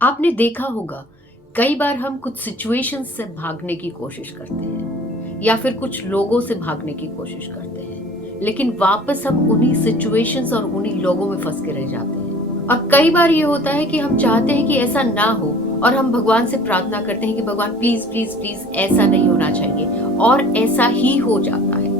आपने देखा होगा कई बार हम कुछ सिचुएशंस से भागने की कोशिश करते हैं या फिर कुछ लोगों से भागने की कोशिश करते हैं, लेकिन वापस हम उन्हीं सिचुएशंस और उन्हीं लोगों में फंस के रह जाते हैं। और कई बार ये होता है कि हम चाहते हैं कि ऐसा ना हो और हम भगवान से प्रार्थना करते हैं कि भगवान प्लीज प्लीज प्लीज ऐसा नहीं होना चाहिए, और ऐसा ही हो जाता है।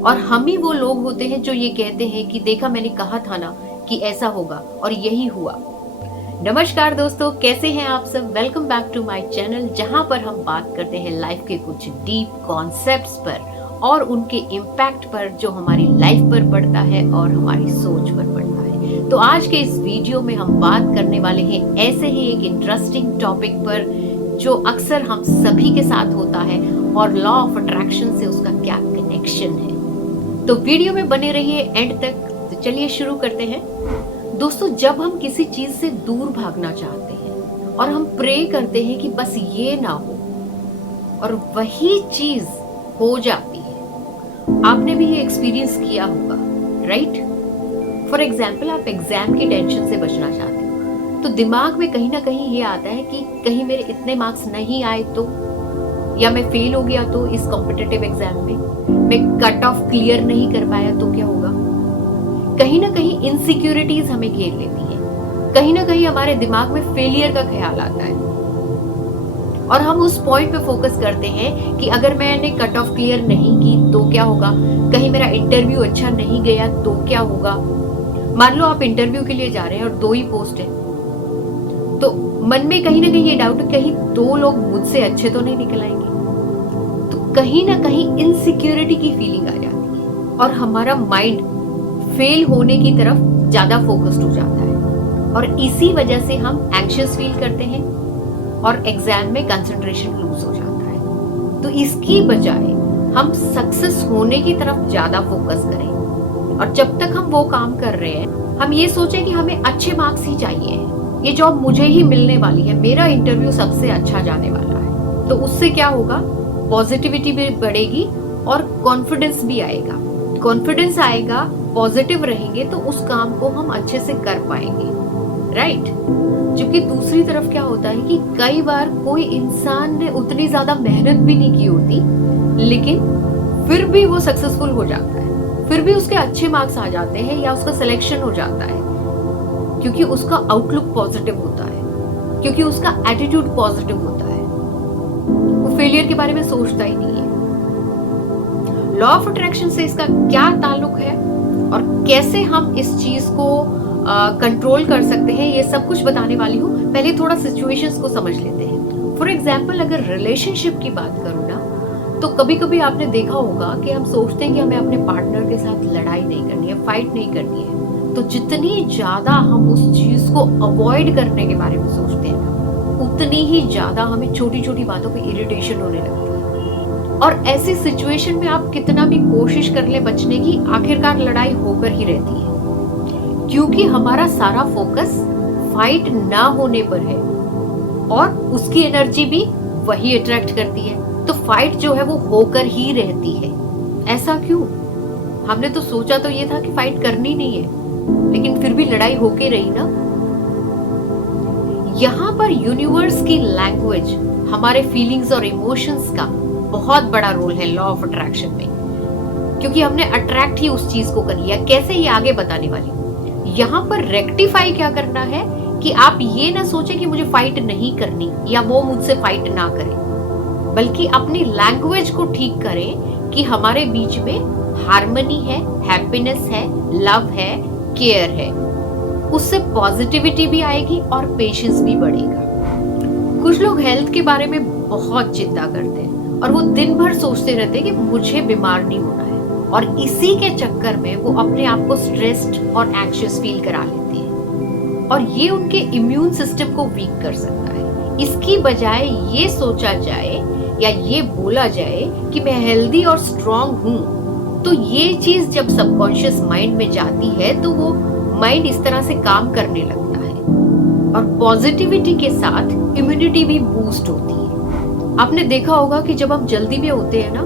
और हम ही वो लोग होते हैं जो ये कहते हैं कि देखा मैंने कहा था ना कि ऐसा होगा, और यही हुआ। नमस्कार दोस्तों, कैसे हैं आप सब। Welcome back to my channel, जहां पर हम बात करते हैं लाइफ के कुछ डीप कॉन्सेप्ट्स पर और उनके इम्पैक्ट पर जो हमारी लाइफ पर पड़ता है और हमारी सोच पर पड़ता है। तो आज के इस वीडियो में हम बात करने वाले हैं ऐसे ही एक इंटरेस्टिंग टॉपिक पर जो अक्सर हम सभी के साथ होता है, और लॉ ऑफ अट्रैक्शन से उसका क्या कनेक्शन है। तो वीडियो में बने रहिए एंड तक। तो चलिए शुरू करते हैं। दोस्तों, जब हम किसी चीज से दूर भागना चाहते हैं और हम प्रे करते हैं कि बस ये ना हो, और वही चीज हो जाती है। आपने भी ये एक्सपीरियंस किया होगा, राइट? फॉर एग्जाम्पल, आप एग्जाम की टेंशन से बचना चाहते हो तो दिमाग में कहीं ना कहीं ये आता है कि कहीं मेरे इतने मार्क्स नहीं आए तो, या मैं फेल हो गया तो इस कॉम्पिटिटिव एग्जाम में, मैं कट ऑफ क्लियर नहीं कर पाया तो क्या होगा। कहीं ना कहीं इनसिक्योरिटीज हमें घेर लेती हैं, कहीं ना कहीं हमारे दिमाग में फेलियर का ख्याल आता है, और हम उस पॉइंट पे फोकस करते हैं कि अगर मैंने कट ऑफ क्लियर नहीं की तो क्या होगा, कहीं मेरा इंटरव्यू अच्छा नहीं गया तो क्या होगा। मान लो आप इंटरव्यू के लिए जा रहे हैं और 2 ही पोस्ट है, तो मन में कहीं ना कहीं ये डाउट, कहीं 2 लोग मुझसे अच्छे तो नहीं निकल आएंगे। तो कहीं ना कहीं इनसिक्योरिटी की फीलिंग आ जाती है और हमारा माइंड फेल होने की तरफ ज्यादा फोकस्ड हो जाता है, और इसी वजह से हम एंग्शियस फील करते हैं और एग्जाम में कंसंट्रेशन लूज हो जाता है। तो इसकी बजाय हम सक्सेस होने की तरफ ज्यादा फोकस करें, और जब तक हम वो काम कर रहे हैं हम ये सोचें कि हमें अच्छे मार्क्स ही चाहिए, ये जॉब मुझे ही मिलने वाली है, मेरा इंटरव्यू सबसे अच्छा जाने वाला है। तो उससे क्या होगा, पॉजिटिविटी भी बढ़ेगी और कॉन्फिडेंस भी आएगा। कॉन्फिडेंस आएगा, पॉजिटिव रहेंगे तो उस काम को हम अच्छे से कर पाएंगे, राइट? जबकि दूसरी तरफ क्या होता है कि कई बार कोई इंसान ने उतनी ज्यादा मेहनत भी नहीं की होती, लेकिन फिर भी वो सक्सेसफुल हो जाता है, फिर भी उसके अच्छे मार्क्स आ जाते हैं या उसका सिलेक्शन हो जाता है, क्योंकि उसका आउटलुक पॉजिटिव होता है, क्योंकि उसका एटीट्यूड पॉजिटिव होता है, वो फेलियर के बारे में सोचता ही नहीं है। लॉ ऑफ अट्रैक्शन से इसका क्या ताल्लुक है और कैसे हम इस चीज को कंट्रोल कर सकते हैं, ये सब कुछ बताने वाली हूँ। पहले थोड़ा सिचुएशंस को समझ लेते हैं। फॉर एग्जाम्पल, अगर रिलेशनशिप की बात करूँ ना, तो कभी कभी आपने देखा होगा कि हम सोचते हैं कि हमें अपने पार्टनर के साथ लड़ाई नहीं करनी है, फाइट नहीं करनी है। तो जितनी ज्यादा हम उस चीज को अवॉइड करने के बारे में सोचते हैं ना, उतनी ही ज्यादा हमें छोटी छोटी बातों पे इरिटेशन होने लगती है। और ऐसी सिचुएशन में आप कितना भी कोशिश कर ले बचने की, आखिरकार लड़ाई होकर ही रहती है, क्योंकि हमारा सारा फोकस फाइट ना होने पर है, और उसकी एनर्जी भी वही अट्रैक्ट करती है। तो फाइट जो है वो होकर ही रहती है। ऐसा क्यों? हमने तो सोचा तो ये था कि फाइट करनी नहीं है, लेकिन फिर भी लड़ाई होके रही ना। यहाँ पर यूनिवर्स की लैंग्वेज, हमारे फीलिंग्स और इमोशंस का बहुत बड़ा रोल है लॉ ऑफ अट्रैक्शन में, क्योंकि हमने अट्रैक्ट ही उस चीज को कर लिया। कैसे, ये आगे बताने वाली हूँ। यहाँ पर रेक्टिफाई क्या करना है कि आप ये ना सोचें कि मुझे फाइट नहीं करनी या वो मुझसे फाइट ना करे, बल्कि अपनी लैंग्वेज को ठीक करें कि हमारे बीच में हार्मनी है, हैप्पीनेस है, लव है, केयर है। उससे पॉजिटिविटी भी आएगी और पेशेंस भी बढ़ेगा। कुछ लोग हेल्थ के बारे में बहुत चिंता करते हैं और वो दिन भर सोचते रहते हैं कि मुझे बीमार नहीं होना है, और इसी के चक्कर में वो अपने आप को स्ट्रेस्ड और एंग्शियस फील करा लेते हैं, और ये उनके इम्यून सिस्टम को वीक कर सकता है। इसकी बजाय ये सोचा जाए या ये बोला जाए कि मैं हेल्दी और स्ट्रांग हूँ, तो ये चीज जब सबकॉन्शियस माइंड में जाती है तो वो माइंड इस तरह से काम करने लगता है, और पॉजिटिविटी के साथ इम्यूनिटी भी बूस्ट होती है। आपने देखा होगा कि जब हम जल्दी में होते हैं ना,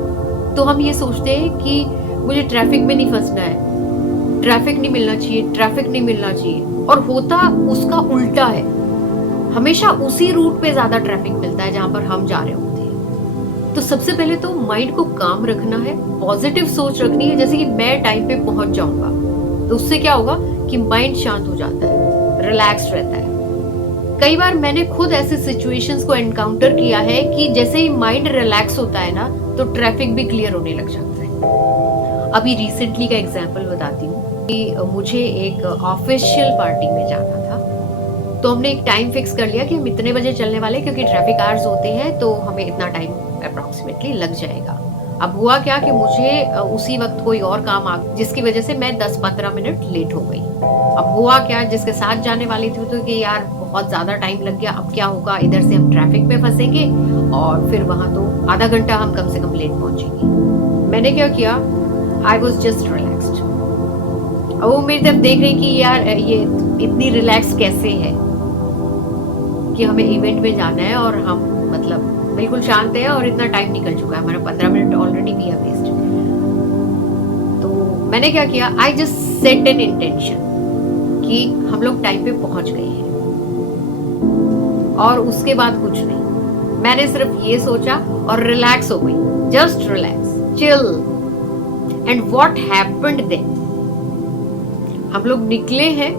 तो हम ये सोचते हैं कि मुझे ट्रैफिक में नहीं फंसना है, ट्रैफिक नहीं मिलना चाहिए, ट्रैफिक नहीं मिलना चाहिए, और होता उसका उल्टा है। हमेशा उसी रूट पे ज्यादा ट्रैफिक मिलता है जहां पर हम जा रहे होते हैं। तो सबसे पहले तो माइंड को काम रखना है, पॉजिटिव सोच रखनी है, जैसे कि मैं टाइम पे पहुंच जाऊंगा। तो उससे क्या होगा कि माइंड शांत हो जाता है, रिलैक्स रहता है। कई बार मैंने खुद ऐसे सिचुएशंस को एनकाउंटर किया है कि जैसे ही माइंड रिलैक्स होता है ना, तो ट्रैफिक भी क्लियर होने लग जाता है। अभी रिसेंटली का एग्जांपल बताती हूँ कि मुझे एक ऑफिशियल पार्टी में जाना था। तो हमने एक टाइम फिक्स कर लिया कि हम इतने बजे चलने वाले, क्योंकि ट्रैफिक आवर्स होते हैं तो हमें इतना टाइम अप्रोक्सीमेटली लग जाएगा। अब हुआ क्या कि मुझे उसी वक्त कोई और काम आ गया, जिसकी वजह से मैं 10-15 मिनट लेट हो गई। अब हुआ क्या, जिसके साथ जाने वाली थी तो कि यार बहुत ज्यादा टाइम लग गया, अब क्या होगा, इधर से हम ट्रैफिक में फंसेंगे और फिर वहां तो आधा घंटा हम कम से कम लेट पहुंचेंगे। मैंने क्या किया, आई वॉज जस्ट रिलैक्स्ड। अब वो मेरी तरफ देख रही कि यार ये इतनी रिलैक्स कैसे है कि हमें इवेंट में जाना है और हम मतलब बिल्कुल शांत है और इतना टाइम निकल चुका है, हमारा 15 मिनट ऑलरेडी भी वेस्ट। तो मैंने क्या किया, I just set an intention कि हम लोग टाइम पे पहुंच गए हैं, और उसके बाद कुछ नहीं, मैंने सिर्फ ये सोचा और रिलैक्स हो गई, just relax, chill. And what happened then, हम लोग निकले हैं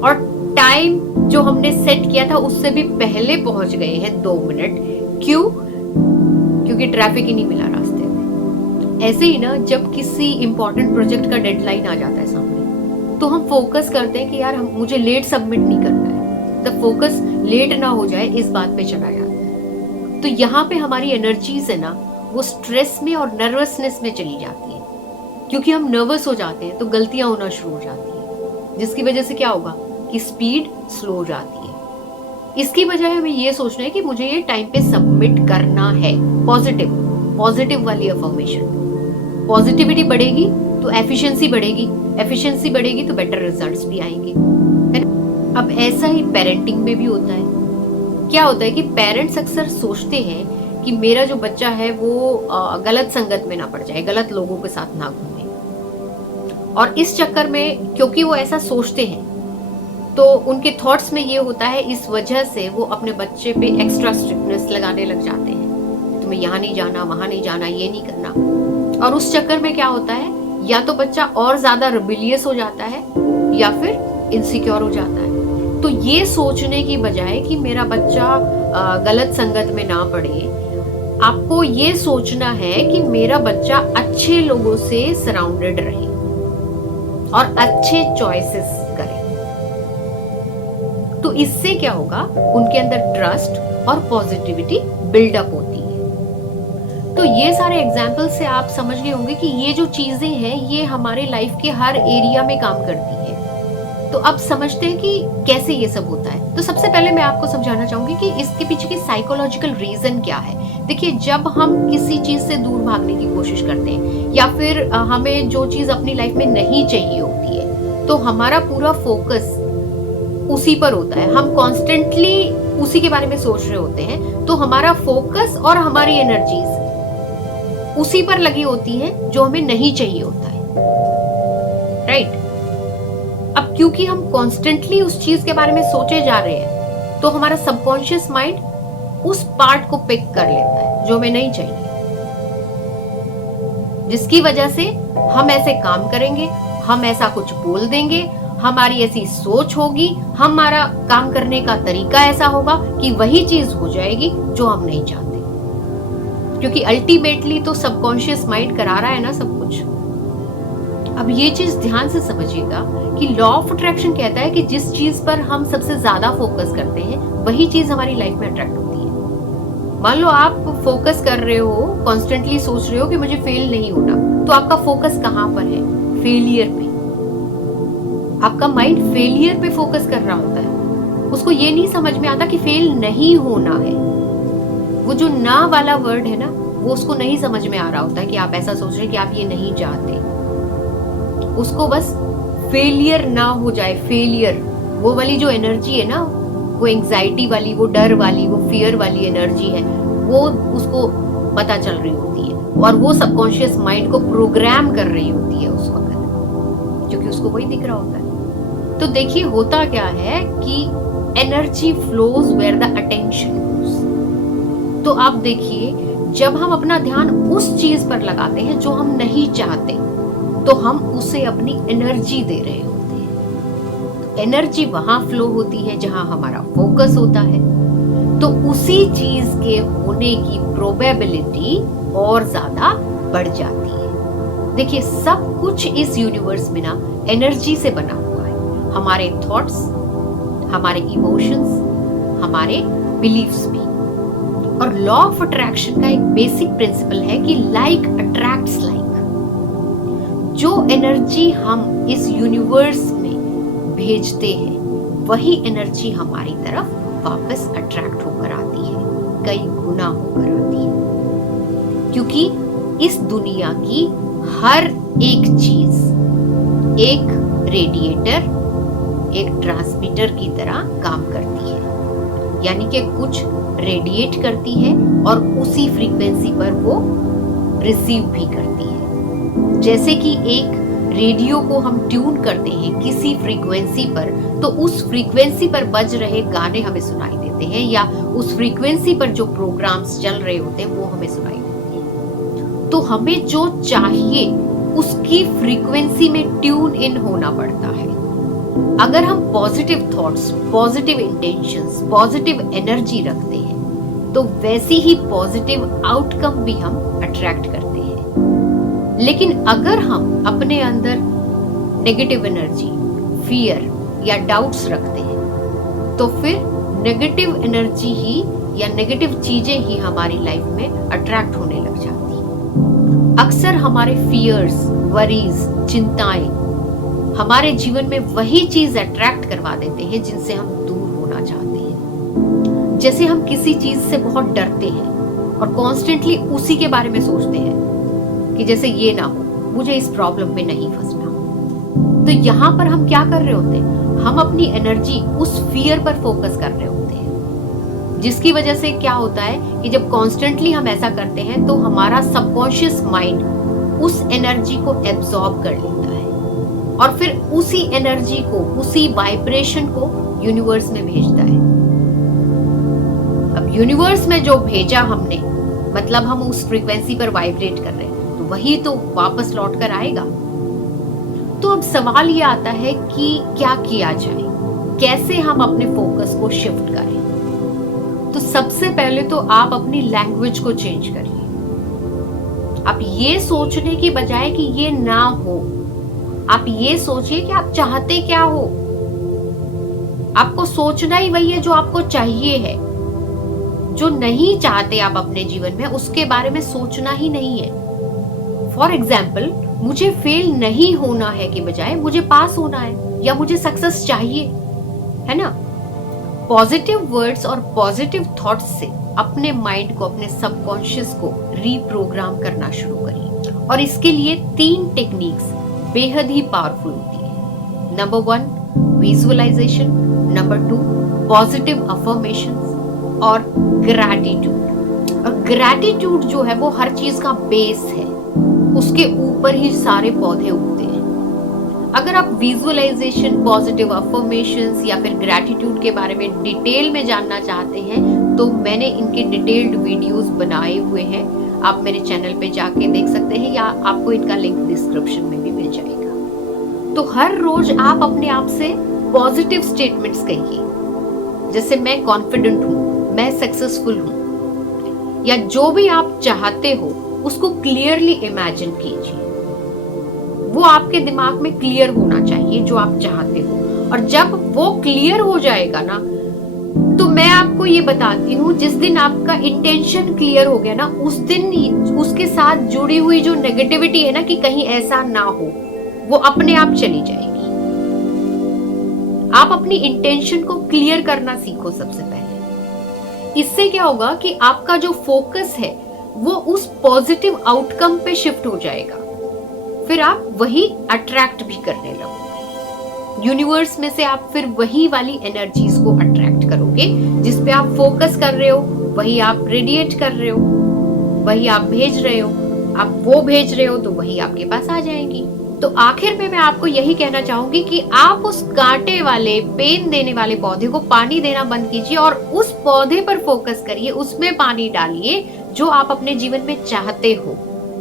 और टाइम जो हमने सेट किया था उससे भी पहले पहुंच गए हैं 2 मिनट। क्यों? क्योंकि ट्रैफिक ही नहीं मिला रास्ते में। ऐसे ही ना, जब किसी इंपॉर्टेंट प्रोजेक्ट का डेडलाइन आ जाता है सामने, तो हम फोकस करते हैं कि यार मुझे लेट सबमिट नहीं करना है, तो फोकस लेट ना हो जाए इस बात पे चला जाता है। तो यहाँ पे हमारी एनर्जीज है ना, वो स्ट्रेस में और नर्वसनेस में चली जाती है, क्योंकि हम नर्वस हो जाते हैं तो गलतियां होना शुरू हो जाती है, जिसकी वजह से क्या होगा कि स्पीड स्लो हो जाती है। इसकी बजाय हमें ये सोचना है कि मुझे ये टाइम पे सबमिट करना है। पॉजिटिव वाली अफर्मेशन। पॉजिटिविटी बढ़ेगी तो एफिशिएंसी बढ़ेगी, एफिशिएंसी बढ़ेगी तो बेटर रिजल्ट्स भी आएंगे, है ना? अब ऐसा ही पेरेंटिंग में भी होता है। क्या होता है कि पेरेंट्स अक्सर सोचते हैं कि मेरा जो बच्चा है वो गलत संगत में ना पड़ जाए, गलत लोगों के साथ ना घूमे, और इस चक्कर में क्योंकि वो ऐसा सोचते हैं तो उनके थॉट्स में ये होता है, इस वजह से वो अपने बच्चे पे एक्स्ट्रा स्ट्रिक्टनेस लगाने लग जाते हैं। तुम्हें यहाँ नहीं जाना, वहां नहीं जाना, ये नहीं करना। और उस चक्कर में क्या होता है, या तो बच्चा और ज्यादा रिबेलियस हो जाता है या फिर इनसिक्योर हो जाता है। तो ये सोचने की बजाय कि मेरा बच्चा गलत संगत में ना पड़े, आपको ये सोचना है कि मेरा बच्चा अच्छे लोगों से सराउंडेड रहे और अच्छे चॉइसेस करे। तो इससे क्या होगा, उनके अंदर ट्रस्ट और पॉजिटिविटी बिल्डअप होती है। तो ये सारे एग्जाम्पल से आप समझ गए होंगे कि ये जो चीजें हैं ये हमारे लाइफ के हर एरिया में काम करती है। तो अब समझते हैं कि कैसे ये सब होता है। तो सबसे पहले मैं आपको समझाना चाहूंगी कि इसके पीछे की साइकोलॉजिकल रीजन क्या है। देखिए, जब हम किसी चीज से दूर भागने की कोशिश करते हैं या फिर हमें जो चीज अपनी लाइफ में नहीं चाहिए होती है, तो हमारा पूरा फोकस उसी पर होता है, हम कॉन्स्टेंटली उसी के बारे में सोच रहे होते हैं, तो हमारा फोकस और हमारी एनर्जीज उसी पर लगी होती हैं जो हमें नहीं चाहिए होता है, राइट? अब क्योंकि हम कॉन्स्टेंटली उस चीज के बारे में सोचे जा रहे हैं, तो हमारा सबकॉन्शियस माइंड उस पार्ट को पिक कर लेता है जो हमें नहीं चाहिए, जिसकी वजह से हम ऐसे काम करेंगे, हम ऐसा कुछ बोल देंगे, हमारी ऐसी सोच होगी, हमारा काम करने का तरीका ऐसा होगा कि वही चीज हो जाएगी जो हम नहीं चाहते, क्योंकि अल्टीमेटली तो सबकॉन्शियस माइंड करा रहा है ना सब कुछ। अब ये चीज ध्यान से समझिएगा कि लॉ ऑफ अट्रैक्शन कहता है कि जिस चीज पर हम सबसे ज्यादा फोकस करते हैं वही चीज हमारी लाइफ में अट्रैक्ट होती है। मान लो आप फोकस कर रहे हो, कॉन्स्टेंटली सोच रहे हो कि मुझे फेल नहीं होना, तो आपका फोकस कहां पर है? फेलियर पे। आपका माइंड फेलियर पे फोकस कर रहा होता है, उसको ये नहीं समझ में आता कि फेल नहीं होना है। वो जो ना वाला वर्ड है ना, वो उसको नहीं समझ में आ रहा होता है कि आप ऐसा सोच रहे हैं कि आप ये नहीं चाहते। उसको बस फेलियर ना हो जाए, फेलियर, वो वाली जो एनर्जी है ना, वो एंजाइटी वाली, वो डर वाली, वो फियर वाली एनर्जी है, वो उसको पता चल रही होती है और वो सबकॉन्शियस माइंड को प्रोग्राम कर रही होती है उस वक्त, क्योंकि उसको वही दिख रहा होता है। तो देखिए होता क्या है कि energy flows where the attention goes. तो आप देखिए, जब हम अपना ध्यान उस चीज पर लगाते हैं जो हम नहीं चाहते, तो हम उसे अपनी एनर्जी दे रहे होते हैं। एनर्जी वहां फ्लो होती है जहां हमारा फोकस होता है, तो उसी चीज के होने की प्रोबेबिलिटी और ज्यादा बढ़ जाती है। देखिए, सब कुछ इस यूनिवर्स में ना एनर्जी से बना हुआ है। हमारे थॉट्स, हमारे इमोशंस, हमारे बिलीफ्स भी। और लॉ ऑफ अट्रैक्शन का एक बेसिक प्रिंसिपल है कि लाइक अट्रैक्ट्स लाइक। जो एनर्जी हम इस यूनिवर्स में भेजते हैं, वही एनर्जी हमारी तरफ वापस अट्रैक्ट होकर आती है, कई गुना होकर आती है। क्योंकि इस दुनिया की हर एक चीज एक रेडिएटर, एक ट्रांसमीटर की तरह काम करती है। यानी कि कुछ रेडिएट करती है और उसी फ्रीक्वेंसी पर वो रिसीव भी करती है। जैसे कि एक रेडियो को हम ट्यून करते हैं किसी फ्रीक्वेंसी पर, तो उस फ्रीक्वेंसी पर बज रहे गाने हमें सुनाई देते हैं, या उस फ्रीक्वेंसी पर जो प्रोग्राम्स चल रहे होते हैं वो हमें सुनाई देते हैं। तो हमें जो चाहिए उसकी फ्रीक्वेंसी में ट्यून इन होना पड़ता है। अगर हम positive thoughts, positive intentions, positive energy रखते हैं, तो वैसी ही पॉजिटिव आउटकम भी हम अट्रैक्ट करते हैं। लेकिन अगर हम अपने अंदर नेगेटिव एनर्जी, फियर या डाउट्स रखते हैं, तो फिर नेगेटिव एनर्जी ही या नेगेटिव चीजें ही हमारी लाइफ में अट्रैक्ट होने लग जाती हैं। अक्सर हमारे फियर्स, वरीज, चिंताएं हमारे जीवन में वही चीज अट्रैक्ट करवा देते हैं जिनसे हम दूर होना चाहते हैं। जैसे हम किसी चीज से बहुत डरते हैं और कॉन्स्टेंटली उसी के बारे में सोचते हैं कि जैसे ये ना हो, मुझे इस प्रॉब्लम में नहीं फंसना। तो यहां पर हम क्या कर रहे होते हैं? हम अपनी एनर्जी उस फियर पर फोकस कर रहे होते हैं, जिसकी वजह से क्या होता है कि जब कॉन्स्टेंटली हम ऐसा करते हैं तो हमारा सबकॉन्शियस माइंड उस एनर्जी को एब्जॉर्ब कर लेता है और फिर उसी एनर्जी को, उसी वाइब्रेशन को यूनिवर्स में भेजता है। अब यूनिवर्स में जो भेजा हमने, मतलब हम उस फ्रीक्वेंसी पर वाइब्रेट कर रहे हैं, तो वही तो वापस लौट कर आएगा। तो अब सवाल ये आता है कि क्या किया जाए, कैसे हम अपने फोकस को शिफ्ट करें। तो सबसे पहले तो आप अपनी लैंग्वेज को चेंज करिए। आप ये सोचने की बजाय कि ये ना हो, आप ये सोचिए कि आप चाहते क्या हो। आपको सोचना ही वही है जो आपको चाहिए है। जो नहीं चाहते आप अपने जीवन में, उसके बारे में सोचना ही नहीं है। फॉर एग्जाम्पल, मुझे फेल नहीं होना है के बजाय मुझे पास होना है, या मुझे सक्सेस चाहिए, है ना। पॉजिटिव वर्ड्स और पॉजिटिव थॉट्स से अपने माइंड को, अपने सबकॉन्शियस को रीप्रोग्राम करना शुरू करिए। और इसके लिए 3 टेक्निक्स बेहद ही पावरफुल होती है। Number 1 visualisation, number 2 positive affirmations और ग्रैटिट्यूड। और ग्रैटिट्यूड जो है वो हर चीज का बेस है, उसके ऊपर ही सारे पौधे उगते हैं। अगर आप विजुअलाइजेशन, पॉजिटिव अफर्मेशंस या फिर ग्रैटिट्यूड के बारे में डिटेल में जानना चाहते हैं, तो मैंने इनके डिटेल्ड वीडियोस बनाए हुए हैं। आप मेरे चैनल पे जाके देख सकते हैं, या आपको इनका लिंक डिस्क्रिप्शन में भी मिल जाएगा। तो हर रोज आप अपने आप से पॉजिटिव स्टेटमेंट्स कहिए, जैसे मैं कॉन्फिडेंट हूं, मैं सक्सेसफुल हूं, या जो भी आप चाहते हो उसको क्लियरली इमेजिन कीजिए। वो आपके दिमाग में क्लियर होना चाहिए जो आप चाहते हो। और जब वो क्लियर हो जाएगा ना, तो मैं आपको ये बताती हूँ, जिस दिन आपका इंटेंशन क्लियर हो गया ना, उस दिन उसके साथ जुड़ी हुई जो नेगेटिविटी है ना कि कहीं ऐसा ना हो, वो अपने आप चली जाएगी। आप अपनी इंटेंशन को क्लियर करना सीखो सबसे पहले। इससे क्या होगा कि आपका जो फोकस है वो उस पॉजिटिव आउटकम पे शिफ्ट हो जाएगा। फिर आप वही अट्रैक्ट भी करने लगोगे। यूनिवर्स में से आप फिर वही वाली एनर्जीज को अट्रैक्ट करोगे। जिस पे आप फोकस कर रहे हो वही आप रेडिएट कर रहे हो, वही आप भेज रहे हो। आप वो भेज रहे हो तो वही आपके पास आ जाएंगी। तो आखिर में मैं आपको यही कहना चाहूंगी कि आप उस कांटे वाले, पेन देने वाले पौधे को पानी देना बंद कीजिए और उस पौधे पर फोकस करिए, उसमें पानी डालिए जो आप अपने जीवन में चाहते हो।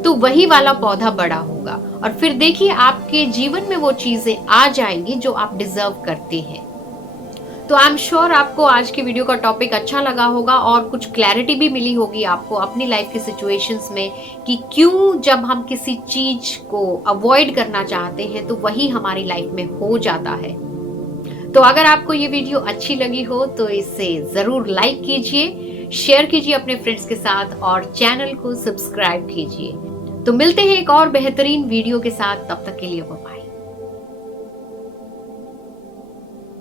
तो वही वाला पौधा बड़ा होगा और फिर देखिए आपके जीवन में वो चीजें आ जाएंगी जो आप डिजर्व करते हैं। तो आई एम श्योर आपको आज की वीडियो का टॉपिक अच्छा लगा होगा और कुछ क्लैरिटी भी मिली होगी आपको अपनी लाइफ की सिचुएशंस में कि क्यों जब हम किसी चीज को अवॉइड करना चाहते हैं तो वही हमारी लाइफ में हो जाता है। तो अगर आपको ये वीडियो अच्छी लगी हो तो इसे जरूर लाइक कीजिए, शेयर कीजिए अपने फ्रेंड्स के साथ और चैनल को सब्सक्राइब कीजिए। तो मिलते हैं एक और बेहतरीन वीडियो के साथ, तब तक के लिए बाय।